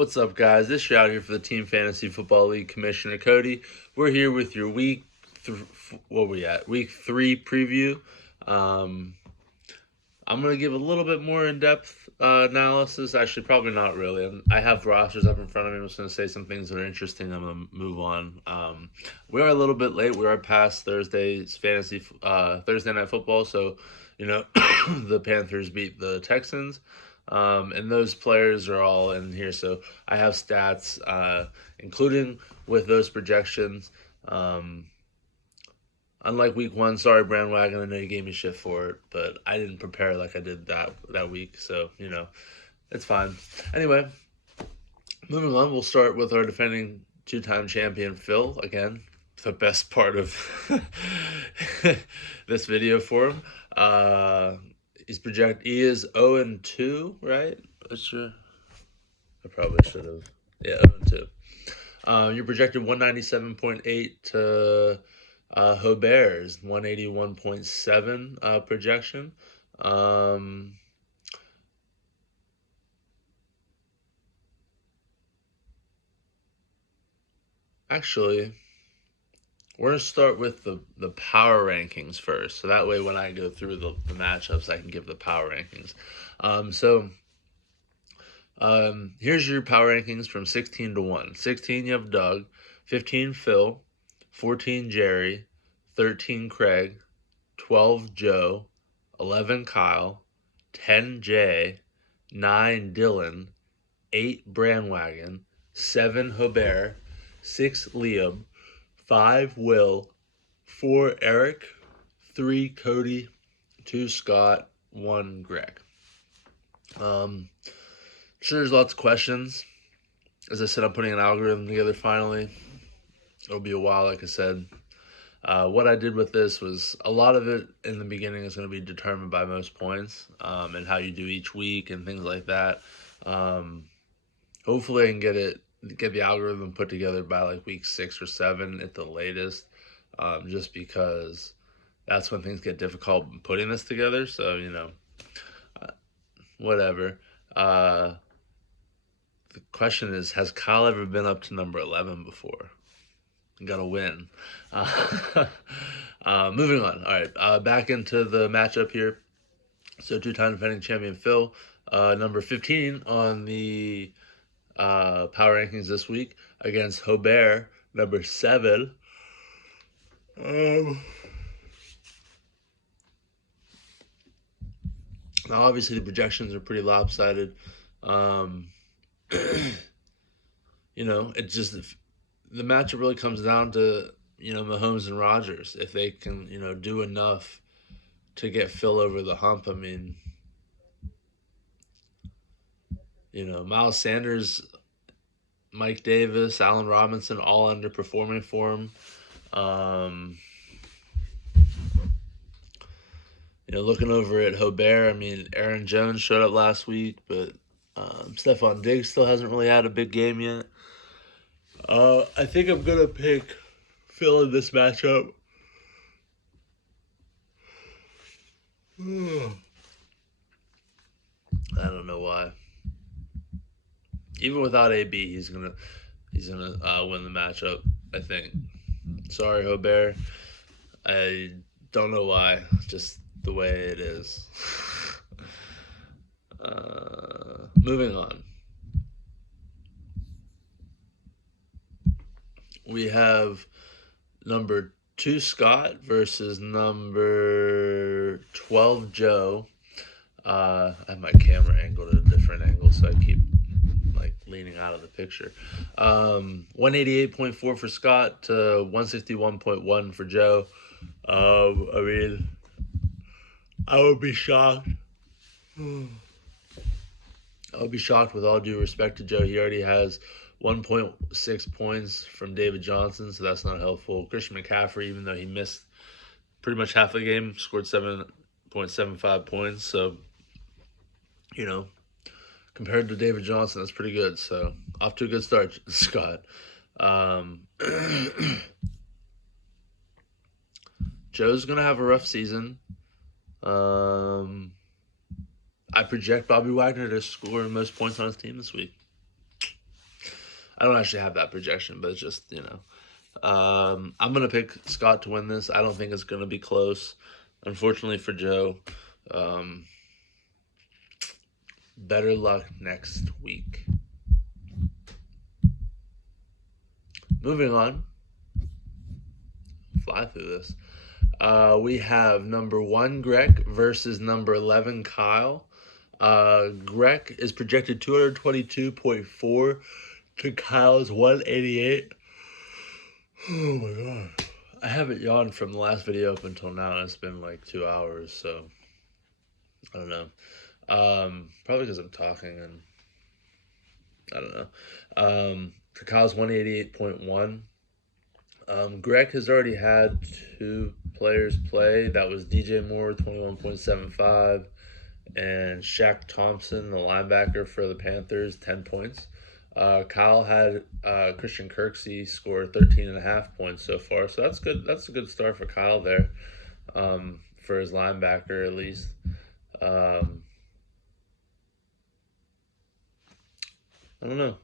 What's up, guys? This is out here for the Team Fantasy Football League Commissioner Cody. We're here with your week 3 preview. Um, I'm gonna give a little bit more in-depth analysis. Actually, probably not really. I have rosters up in front of me. I'm just gonna say some things that are interesting. I'm gonna move on. We are a little bit late. We are past Thursday's Thursday night football. So, the Panthers beat the Texans. And those players are all in here. So I have stats, including with those projections. Unlike week 1, sorry, Brandwagon, I know you gave me shit for it, but I didn't prepare like I did that week. So, it's fine. Anyway, moving on, we'll start with our defending 2-time champion, Phil. Again, the best part of this video for him. He is 0-2, right? I probably should have. Yeah, 0-2. You're projected 197.8 to Hobert's 181.7 projection. Actually, we're going to start with the power rankings first. So that way when I go through the matchups, I can give the power rankings. Here's your power rankings from 16 to 1. 16, you have Doug. 15, Phil. 14, Jerry. 13, Craig. 12, Joe. 11, Kyle. 10, Jay. 9, Dylan. 8, Brandwagon. 7, Hobert. 6, Liam. 5, Will. 4, Eric. 3, Cody. 2, Scott. 1, Greg. Sure, there's lots of questions. As I said, I'm putting an algorithm together finally. It'll be a while, like I said. What I did with this was a lot of it in the beginning is going to be determined by most points and how you do each week and things like that. Hopefully, I can get the algorithm put together by like week 6 or 7 at the latest, just because that's when things get difficult putting this together. So, whatever. The question is, has Kyle ever been up to number 11 before? Got to win. Moving on. All right, back into the matchup here. So 2-time defending champion Phil, number 15 on the power rankings this week against Hobert, number 7. Now, obviously, the projections are pretty lopsided. It's just the matchup really comes down to Mahomes and Rodgers. If they can do enough to get Phil over the hump. I mean, Miles Sanders, Mike Davis, Allen Robinson, all underperforming for him. Looking over at Hobert, I mean, Aaron Jones showed up last week, but Stephon Diggs still hasn't really had a big game yet. I think I'm going to pick Phil in this matchup. I don't know why. Even without AB, he's gonna win the matchup, I think. Sorry, Hobert. I don't know why. Just the way it is. Moving on. We have number 2 Scott versus number 12 Joe. I have my camera angled at a different angle, so I keep leaning out of the picture. 188.4 for Scott to 161.1 for Joe. I mean, I would be shocked. I would be shocked with all due respect to Joe. He already has 1.6 points from David Johnson, so that's not helpful. Christian McCaffrey, even though he missed pretty much half the game, scored 7.75 points. So, compared to David Johnson, that's pretty good. So, off to a good start, Scott. Joe's going to have a rough season. I project Bobby Wagner to score most points on his team this week. I don't actually have that projection, but it's just, I'm going to pick Scott to win this. I don't think it's going to be close. Unfortunately for Joe, um, better luck next week. Moving on. Fly through this. We have number 1 Greg versus number 11 Kyle. Greg is projected 222.4 to Kyle's 188. Oh my god. I haven't yawned from the last video up until now, and it's been like 2 hours, so I don't know. Probably because I'm talking and I don't know. To Kyle's 188.1. Greg has already had 2 players play. That was DJ Moore, 21.75, and Shaq Thompson, the linebacker for the Panthers, 10 points. Kyle had Christian Kirksey score 13.5 points so far, so that's good. That's a good start for Kyle there, for his linebacker at least. I don't know.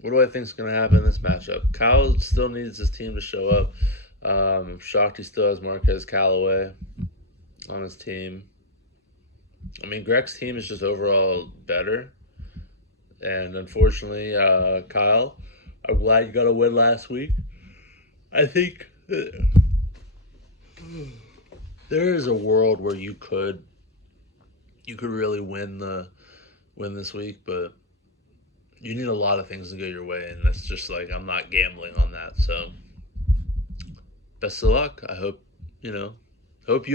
What do I think is going to happen in this matchup? Kyle still needs his team to show up. I'm shocked he still has Marquez Callaway on his team. I mean, Greg's team is just overall better. And unfortunately, Kyle, I'm glad you got a win last week. I think there is a world where you could really win this week, but you need a lot of things to go your way, and that's just like, I'm not gambling on that. So best of luck. I hope you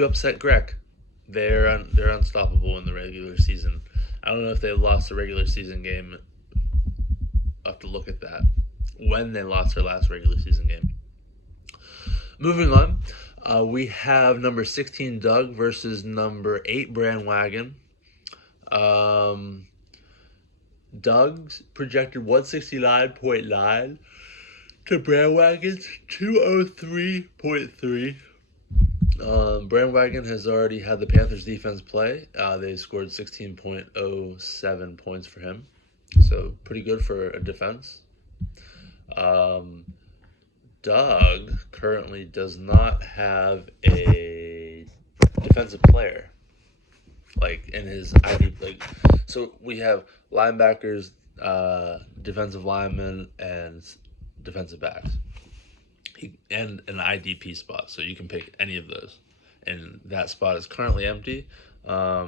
upset Greg. They're unstoppable in the regular season. I don't know if they lost a regular season game. I'll have to look at that when they lost their last regular season game. Moving on, we have number 16 Doug versus number 8 Brandwagon. Doug's projected 169.9 to Brandwagon's 203.3. Brandwagon has already had the Panthers defense play. They scored 16.07 points for him, so pretty good for a defense. Doug currently does not have a defensive player like in his ID. So we have linebackers, defensive linemen, and defensive backs, and an IDP spot. So you can pick any of those, and that spot is currently empty. I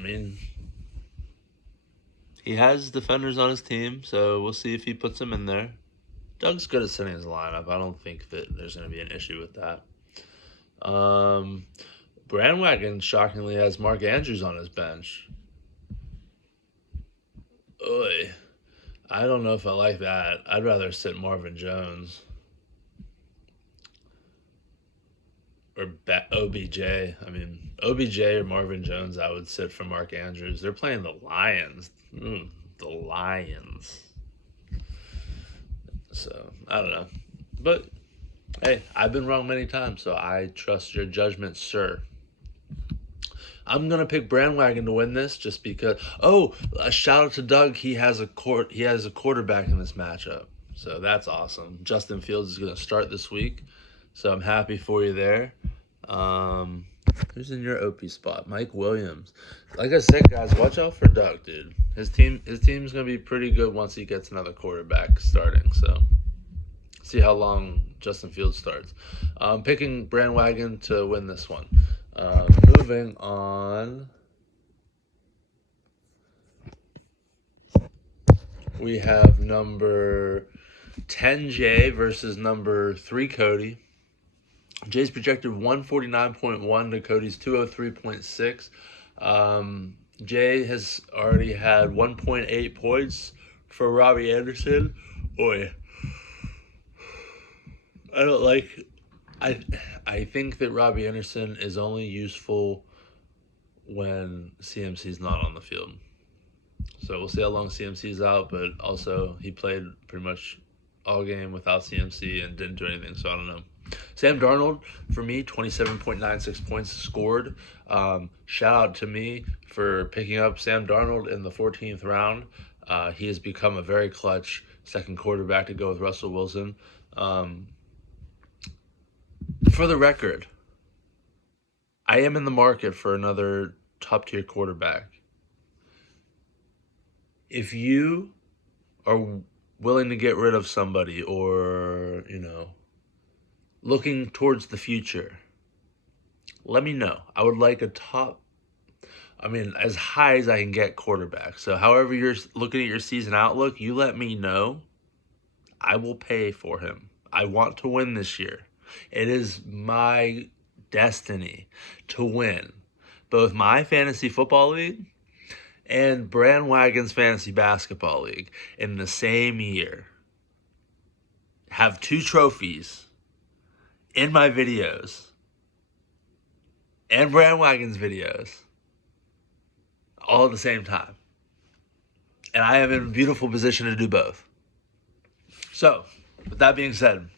mean, he has defenders on his team, so we'll see if he puts them in there. Doug's good at setting his lineup. I don't think that there's going to be an issue with that. Brandwagon shockingly has Mark Andrews on his bench. Oy. I don't know if I like that. I'd rather sit Marvin Jones. Or OBJ. I mean, OBJ or Marvin Jones, I would sit for Mark Andrews. They're playing the Lions. The Lions. So, I don't know. But, hey, I've been wrong many times, so I trust your judgment, sir. I'm going to pick Brandwagon to win this just because. Oh, a shout out to Doug. He has a quarterback in this matchup. So that's awesome. Justin Fields is going to start this week. So I'm happy for you there. Who's in your OP spot? Mike Williams. Like I said, guys, watch out for Doug, dude. His team's going to be pretty good once he gets another quarterback starting. So see how long Justin Fields starts. I'm picking Brandwagon to win this one. Moving on, we have number 10 Jay versus number 3 Cody. Jay's projected 149.1 to Cody's 203.6. Jay has already had 1.8 points for Robbie Anderson. Boy, I think that Robbie Anderson is only useful when CMC's not on the field. So we'll see how long CMC's out, but also he played pretty much all game without CMC and didn't do anything, so I don't know. Sam Darnold, for me, 27.96 points scored. Shout out to me for picking up Sam Darnold in the 14th round. He has become a very clutch second quarterback to go with Russell Wilson. For the record, I am in the market for another top-tier quarterback. If you are willing to get rid of somebody or, looking towards the future, let me know. I would like as high as I can get quarterback. So however you're looking at your season outlook, you let me know. I will pay for him. I want to win this year. It is my destiny to win both my fantasy football league and Brandwagon's fantasy basketball league in the same year. Have 2 trophies in my videos and Brandwagon's videos all at the same time. And I am in a beautiful position to do both. So, with that being said,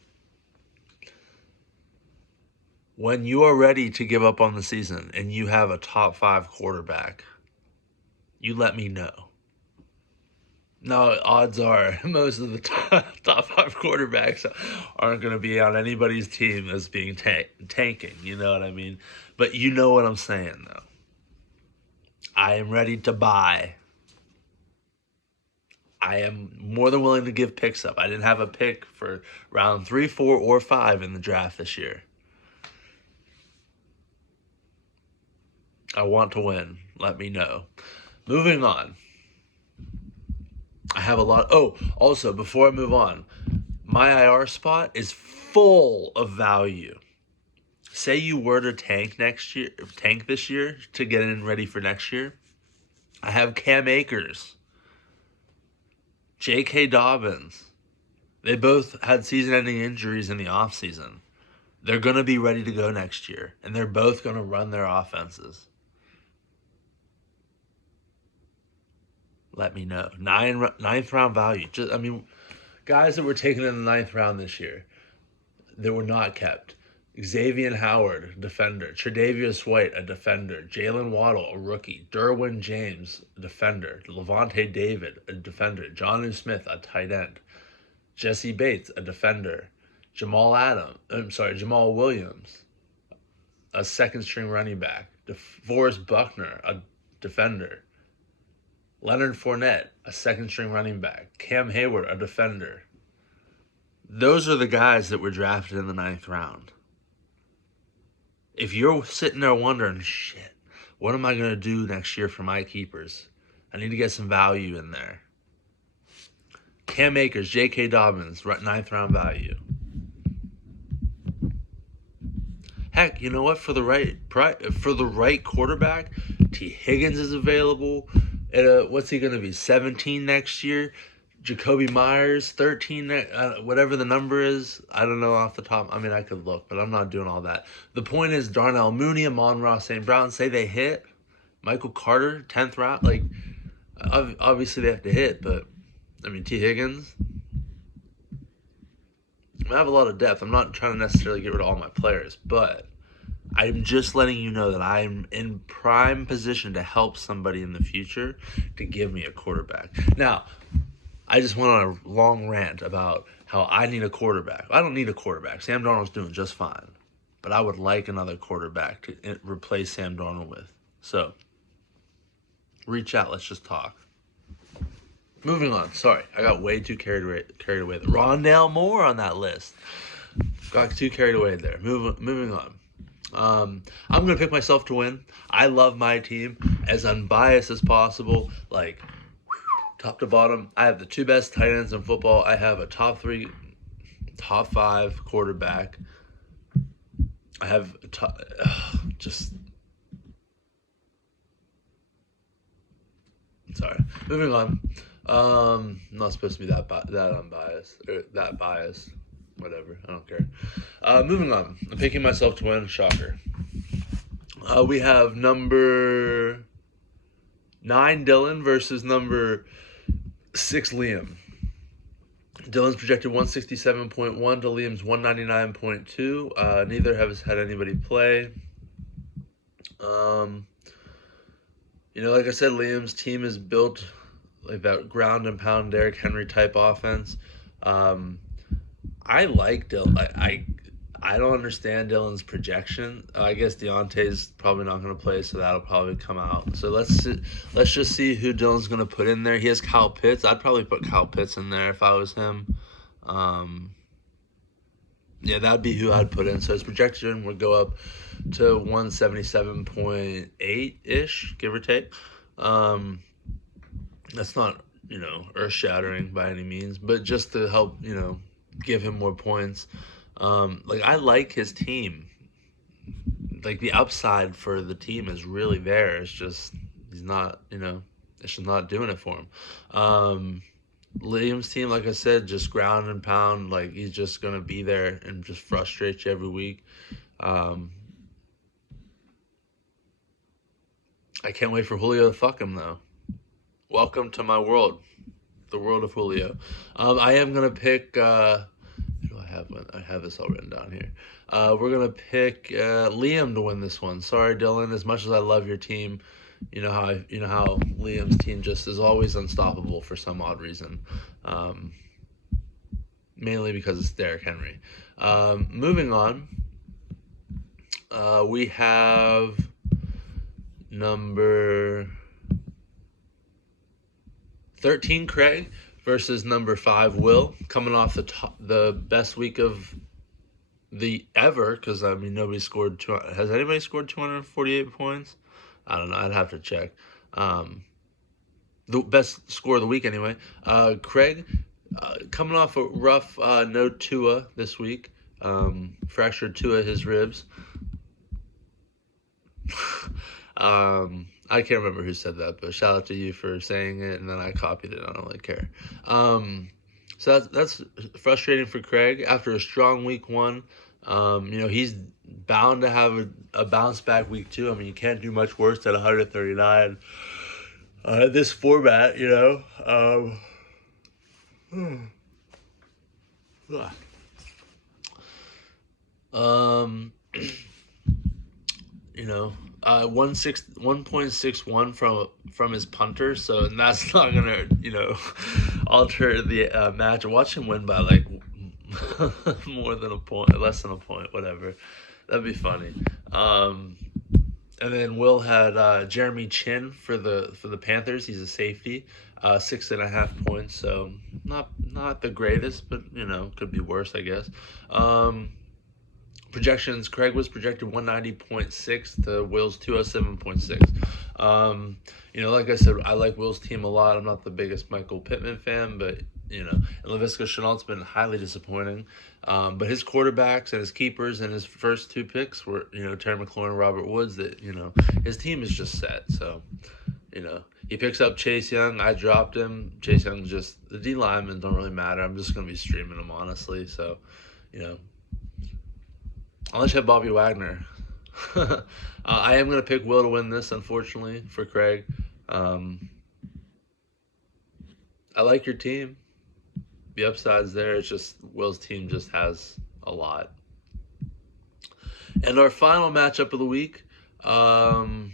when you are ready to give up on the season and you have a top 5 quarterback, you let me know. Now, odds are most of the top 5 quarterbacks aren't going to be on anybody's team as being tanking. You know what I mean? But you know what I'm saying, though. I am ready to buy. I am more than willing to give picks up. I didn't have a pick for round 3, 4, or 5 in the draft this year. I want to win. Let me know. Moving on. I have a lot. Also, before I move on, my IR spot is full of value. Say you were to tank this year to get in ready for next year. I have Cam Akers, J.K. Dobbins. They both had season-ending injuries in the offseason. They're going to be ready to go next year, and they're both going to run their offenses. Let me know. Ninth round value. Guys that were taken in the 9th round this year that were not kept. Xavier Howard, defender. Tre'Davious White, a defender. Jalen Waddle, a rookie. Derwin James, a defender. Levante David, a defender. Jonnu Smith, a tight end. Jesse Bates, a defender. Jamal Williams, a second-string running back. DeForest Buckner, a defender. Leonard Fournette, a second-string running back. Cam Hayward, a defender. Those are the guys that were drafted in the 9th round. If you're sitting there wondering, shit, what am I going to do next year for my keepers? I need to get some value in there. Cam Akers, J.K. Dobbins, 9th round value. Heck, you know what? For the right quarterback, T. Higgins is available. What's he going to be? 17 next year. Jacoby Myers, 13, whatever the number is. I don't know off the top. I could look, but I'm not doing all that. The point is, Darnell Mooney, Amon-Ra St. Brown, say they hit. Michael Carter, 10th round. Obviously they have to hit, but, T. Higgins. I have a lot of depth. I'm not trying to necessarily get rid of all my players, but I'm just letting you know that I'm in prime position to help somebody in the future to give me a quarterback. Now, I just went on a long rant about how I need a quarterback. I don't need a quarterback. Sam Darnold's doing just fine. But I would like another quarterback to replace Sam Darnold with. So, reach out. Let's just talk. Moving on. Sorry, I got way too carried away. Rondale Moore on that list. Got too carried away there. Moving on. I'm going to pick myself to win. I love my team as unbiased as possible. Top to bottom, I have the 2 best tight ends in football. I have a top 3, top 5 quarterback. I have sorry. Moving on. I'm not supposed to be that unbiased or that biased. Whatever. I don't care. Moving on. I'm picking myself to win. Shocker. We have number 9 Dylan versus number 6 Liam. Dylan's projected 167.1 to Liam's 199.2. Neither have had anybody play. Um, like I said, Liam's team is built like that ground and pound Derrick Henry type offense. Um, I like Dylan. I don't understand Dylan's projection. I guess Deontay's probably not going to play, so that'll probably come out. So let's just see who Dylan's going to put in there. He has Kyle Pitts. I'd probably put Kyle Pitts in there if I was him. Yeah, that'd be who I'd put in. So his projection would go up to 177.8 ish, give or take. That's not earth shattering by any means, but just to help give him more points. I like his team. Like the upside for the team is really there. It's just he's not, it's just not doing it for him. Liam's team, like I said, just ground and pound. Like he's just gonna be there and just frustrate you every week. I can't wait for Julio to fuck him though. Welcome to my world, the world of Julio. I am gonna pick. I have this all written down here. We're gonna pick Liam to win this one. Sorry, Dylan. As much as I love your team, you know how Liam's team just is always unstoppable for some odd reason. Mainly because it's Derrick Henry. Moving on, we have number 13, Craig, versus number 5, Will, coming off the best week of the ever, because nobody scored. Has anybody scored 248 points? I don't know. I'd have to check. The best score of the week anyway. Craig, coming off a rough no Tua this week. Fractured Tua his ribs. I can't remember who said that, but shout out to you for saying it, and then I copied it. I don't really care. So that's frustrating for Craig after a strong week 1. He's bound to have a bounce back week 2. You can't do much worse than 139. This format, you know, 1.61 from his punter, so that's not gonna alter the match. Watch him win by like more than a point, less than a point, whatever. That'd be funny. And then Will had Jeremy Chin for the Panthers. He's a safety, 6.5 points. So not the greatest, but could be worse, I guess. Projections: Craig was projected 190.6 to Will's 207.6. Like I said, I like Will's team a lot. I'm not the biggest Michael Pittman fan, but and Laviska Shenault's been highly disappointing. But his quarterbacks and his keepers and his first 2 picks were Terry McLaurin and Robert Woods. That his team is just set. So he picks up Chase Young. I dropped him. Chase Young's just the D linemen don't really matter. I'm just gonna be streaming him honestly. So unless you have Bobby Wagner. I am going to pick Will to win this, unfortunately, for Craig. I like your team. The upside's there. It's just Will's team just has a lot. And our final matchup of the week, I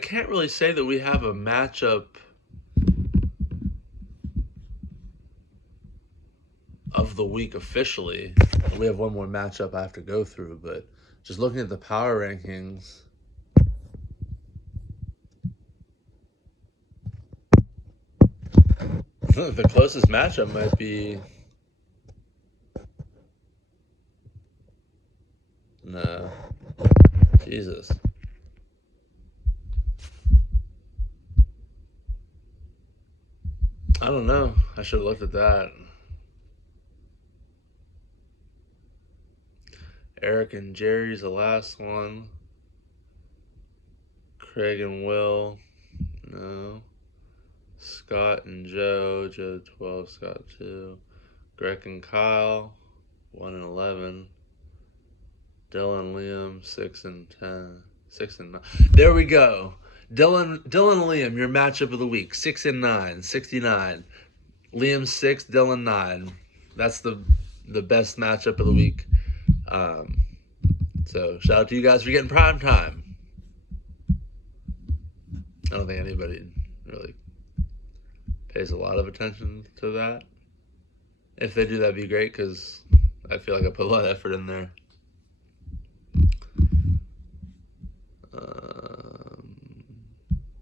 can't really say that we have a matchup of the week officially. We have one more matchup I have to go through, but just looking at the power rankings, the closest matchup might be no. Jesus. I don't know. I should have looked at that. Eric and Jerry's the last one. Craig and Will, no. Scott and Joe 12, Scott 2. Greg and Kyle, 1 and 11. Dylan, Liam, 6 and 10. 6 and 9. There we go. Dylan and Liam, your matchup of the week, 6 and 9, 69. Liam 6, Dylan 9. That's the best matchup of the week. So shout out to you guys for getting prime time. I don't think anybody really pays a lot of attention to that. If they do, that'd be great because I feel like I put a lot of effort in there.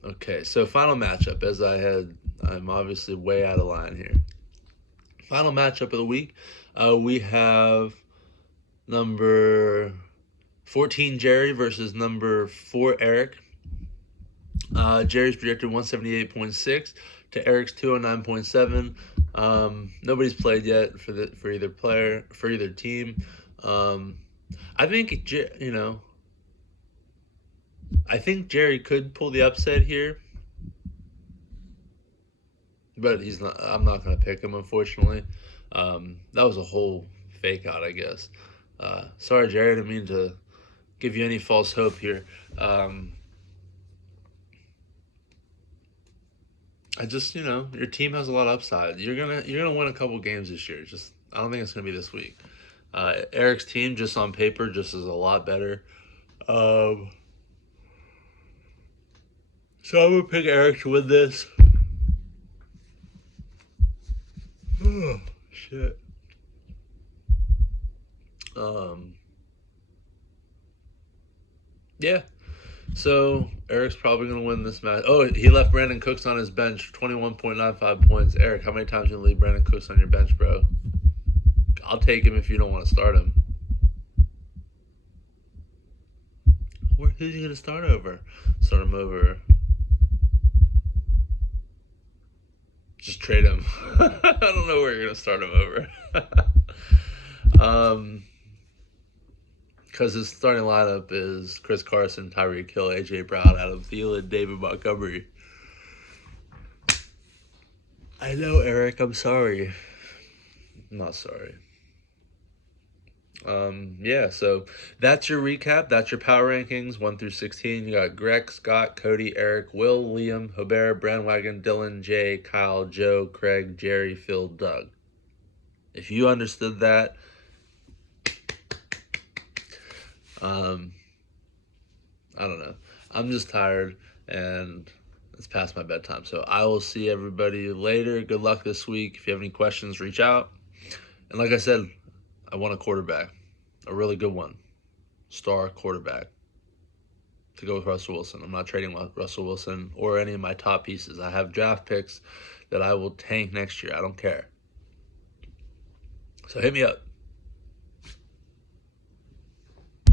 Okay, so final matchup. I'm obviously way out of line here. Final matchup of the week. We have number 14 Jerry versus number 4 Eric. Jerry's projected 178.6 to Eric's 209.7. Nobody's played yet for either team. I think I think Jerry could pull the upset here, but he's not. I'm not going to pick him, unfortunately. That was a whole fake out, I guess. Sorry, Jerry. I didn't mean to give you any false hope here. I just, your team has a lot of upside. You're gonna win a couple games this year. Just, I don't think it's gonna be this week. Eric's team, just on paper, just is a lot better. So I'm gonna pick Eric to win this. Oh, shit. Yeah. So Eric's probably gonna win this match. Oh, he left Brandon Cooks on his bench, 21.95 points. Eric, how many times you gonna leave Brandon Cooks on your bench, bro? I'll take him if you don't want to start him. Who's he gonna start over? Start him over. Just trade him. I don't know where you're gonna start him over. Because his starting lineup is Chris Carson, Tyreek Hill, AJ Brown, Adam Thielen, David Montgomery. I know, Eric. I'm sorry. I'm not sorry. Yeah, so that's your recap. That's your power rankings, 1 through 16. You got Greg, Scott, Cody, Eric, Will, Liam, Hobert, Brandwagon, Dylan, Jay, Kyle, Joe, Craig, Jerry, Phil, Doug. If you understood that, I don't know. I'm just tired and it's past my bedtime. So I will see everybody later. Good luck this week. If you have any questions, reach out. And like I said, I want a quarterback, a really good one, star quarterback to go with Russell Wilson. I'm not trading Russell Wilson or any of my top pieces. I have draft picks that I will tank next year. I don't care. So hit me up.